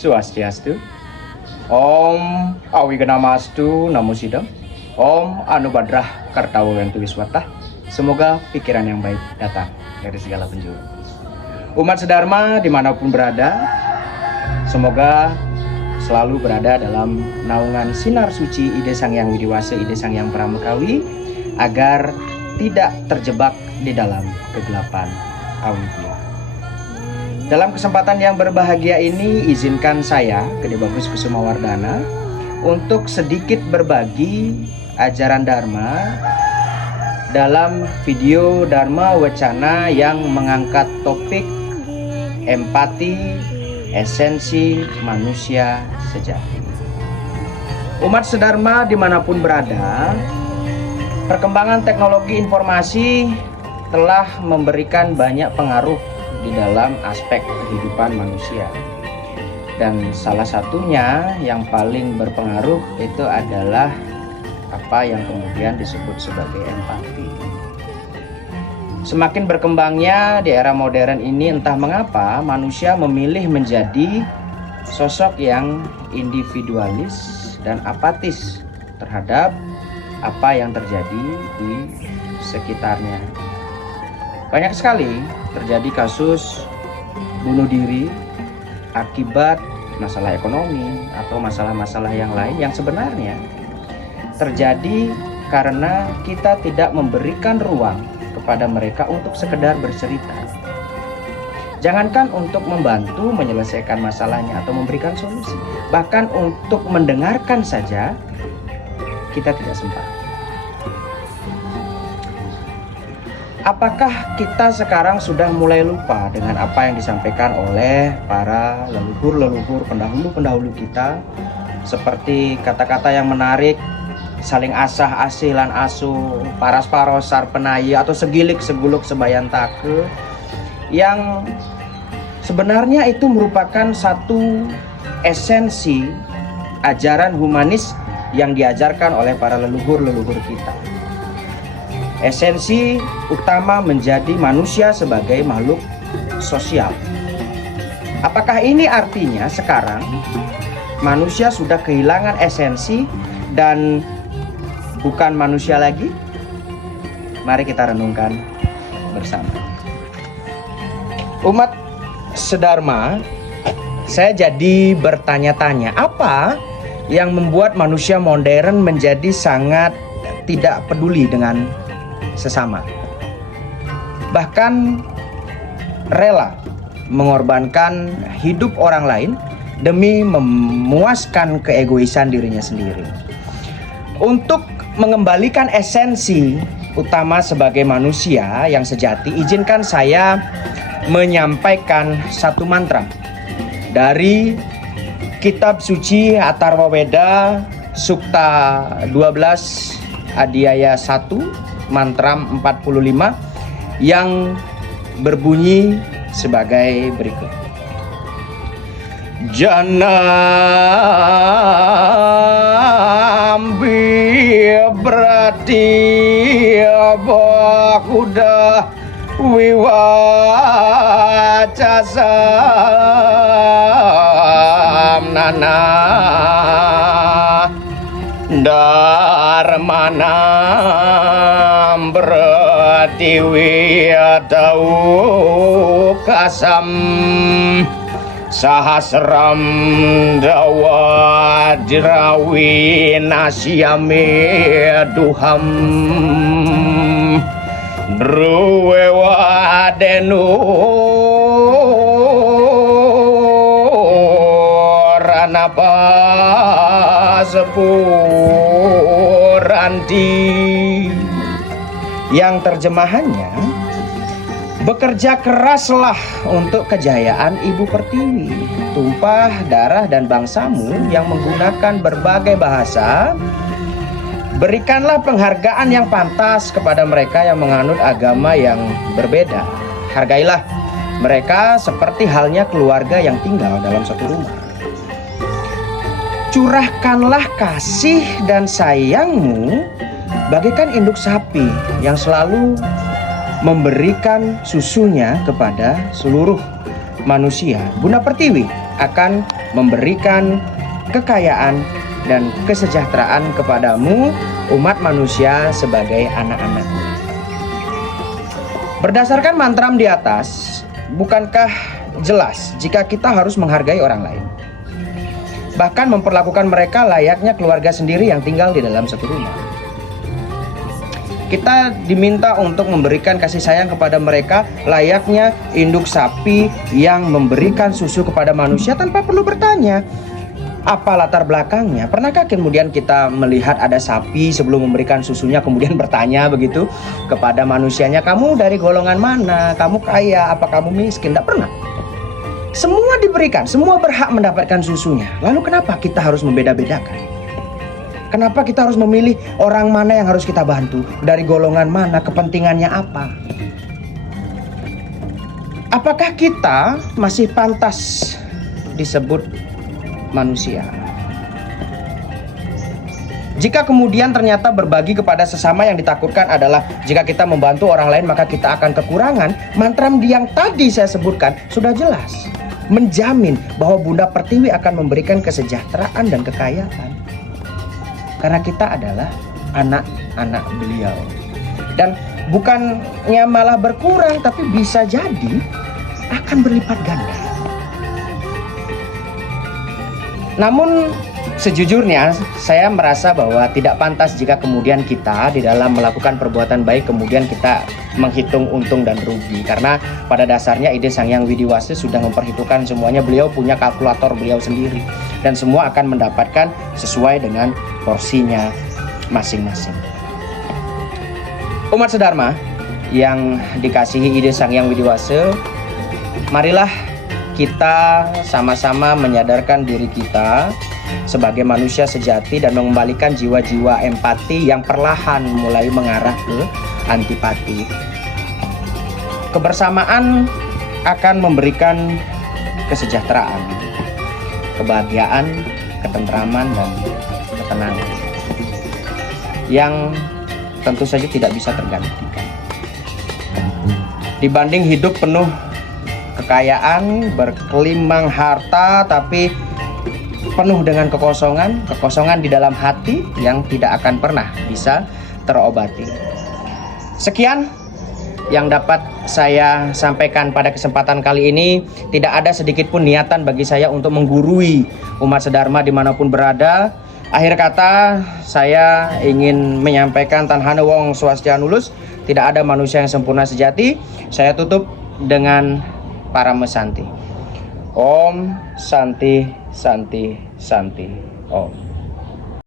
Swastiastu. Om Awiganamastu Namo Sidam. Om Anubadrah Kartawawentu Wiswatah. Semoga pikiran yang baik datang dari segala penjuru. Umat sedharma dimanapun berada, semoga selalu berada dalam naungan sinar suci Ide Sang Hyang Widiwasa, Ide Sang Hyang Pramekawi, agar tidak terjebak di dalam kegelapan awidya. Dalam kesempatan yang berbahagia ini, izinkan saya, Gede Bagus Kusumawardana, untuk sedikit berbagi ajaran Dharma dalam video Dharma Wacana yang mengangkat topik empati, esensi manusia sejati. Umat sedharma dimanapun berada, perkembangan teknologi informasi telah memberikan banyak pengaruh di dalam aspek kehidupan manusia, dan salah satunya yang paling berpengaruh itu adalah apa yang kemudian disebut sebagai empati. Semakin berkembangnya di era modern ini, entah mengapa manusia memilih menjadi sosok yang individualis dan apatis terhadap apa yang terjadi di sekitarnya. Banyak sekali terjadi kasus bunuh diri akibat masalah ekonomi atau masalah-masalah yang lain yang sebenarnya terjadi karena kita tidak memberikan ruang kepada mereka untuk sekedar bercerita. Jangankan untuk membantu menyelesaikan masalahnya atau memberikan solusi, bahkan untuk mendengarkan saja kita tidak sempat. Apakah kita sekarang sudah mulai lupa dengan apa yang disampaikan oleh para leluhur-leluhur pendahulu-pendahulu kita, seperti kata-kata yang menarik, saling asah asih lan asuh, paras parosar penayi atau segilik seguluk sebayantake, yang sebenarnya itu merupakan satu esensi ajaran humanis yang diajarkan oleh para leluhur-leluhur kita. Esensi utama menjadi manusia sebagai makhluk sosial. Apakah ini artinya sekarang manusia sudah kehilangan esensi dan bukan manusia lagi? Mari kita renungkan bersama. Umat sedharma, saya jadi bertanya-tanya, apa yang membuat manusia modern menjadi sangat tidak peduli dengan sesama, bahkan rela mengorbankan hidup orang lain demi memuaskan keegoisan dirinya sendiri. Untuk mengembalikan esensi utama sebagai manusia yang sejati, izinkan saya menyampaikan satu mantra dari kitab suci Atharva Veda Sukta 12 Adhyaya 1 mantra 45 yang berbunyi sebagai berikut. Janambi berarti bakuda wiwacasam nana darmanam berarti wiyadau kasam sahasram dawa dirawi nasyame duham druwe wadenu ranapa sepuranti, yang terjemahannya, bekerja keraslah untuk kejayaan Ibu Pertiwi, tumpah darah dan bangsamu yang menggunakan berbagai bahasa. Berikanlah penghargaan yang pantas kepada mereka yang menganut agama yang berbeda. Hargailah mereka seperti halnya keluarga yang tinggal dalam satu rumah. Curahkanlah kasih dan sayangmu bagaikan induk sapi yang selalu memberikan susunya kepada seluruh manusia. Bunda Pertiwi akan memberikan kekayaan dan kesejahteraan kepadamu, umat manusia sebagai anak-anaknya. Berdasarkan mantra di atas, bukankah jelas jika kita harus menghargai orang lain? Bahkan memperlakukan mereka layaknya keluarga sendiri yang tinggal di dalam satu rumah. Kita diminta untuk memberikan kasih sayang kepada mereka layaknya induk sapi yang memberikan susu kepada manusia tanpa perlu bertanya apa latar belakangnya. Pernahkah kemudian kita melihat ada sapi sebelum memberikan susunya kemudian bertanya begitu kepada manusianya, kamu dari golongan mana, kamu kaya, apa kamu miskin? Tidak pernah. Semua diberikan, semua berhak mendapatkan susunya. Lalu kenapa kita harus membeda-bedakan? Kenapa kita harus memilih orang mana yang harus kita bantu? Dari golongan mana? Kepentingannya apa? Apakah kita masih pantas disebut manusia? Jika kemudian ternyata berbagi kepada sesama yang ditakutkan adalah jika kita membantu orang lain maka kita akan kekurangan, mantra yang tadi saya sebutkan sudah jelas menjamin bahwa Bunda Pertiwi akan memberikan kesejahteraan dan kekayaan. Karena kita adalah anak-anak beliau. Dan bukannya malah berkurang, tapi bisa jadi akan berlipat ganda. Namun sejujurnya saya merasa bahwa tidak pantas jika kemudian kita di dalam melakukan perbuatan baik kemudian kita menghitung untung dan rugi. Karena pada dasarnya ide Sang Hyang Widiwasa sudah memperhitungkan semuanya. Beliau punya kalkulator beliau sendiri. Dan semua akan mendapatkan sesuai dengan porsinya masing-masing. Umat sedharma yang dikasihi ide Sang Hyang Widiwasa, marilah kita sama-sama menyadarkan diri kita sebagai manusia sejati dan mengembalikan jiwa-jiwa empati yang perlahan mulai mengarah ke antipati. Kebersamaan akan memberikan kesejahteraan, kebahagiaan, ketentraman, dan ketenangan yang tentu saja tidak bisa tergantikan. Dibanding hidup penuh kekayaan, berkelimang harta, tapi penuh dengan kekosongan di dalam hati yang tidak akan pernah bisa terobati. Sekian yang dapat saya sampaikan pada kesempatan kali ini. Tidak ada sedikit pun niatan bagi saya untuk menggurui umat sedharma dimanapun berada. Akhir kata, saya ingin menyampaikan Tanhana Wong Swastianulus, tidak ada manusia yang sempurna sejati. Saya tutup dengan Parama Santi. Om Santi Santi Santi Om.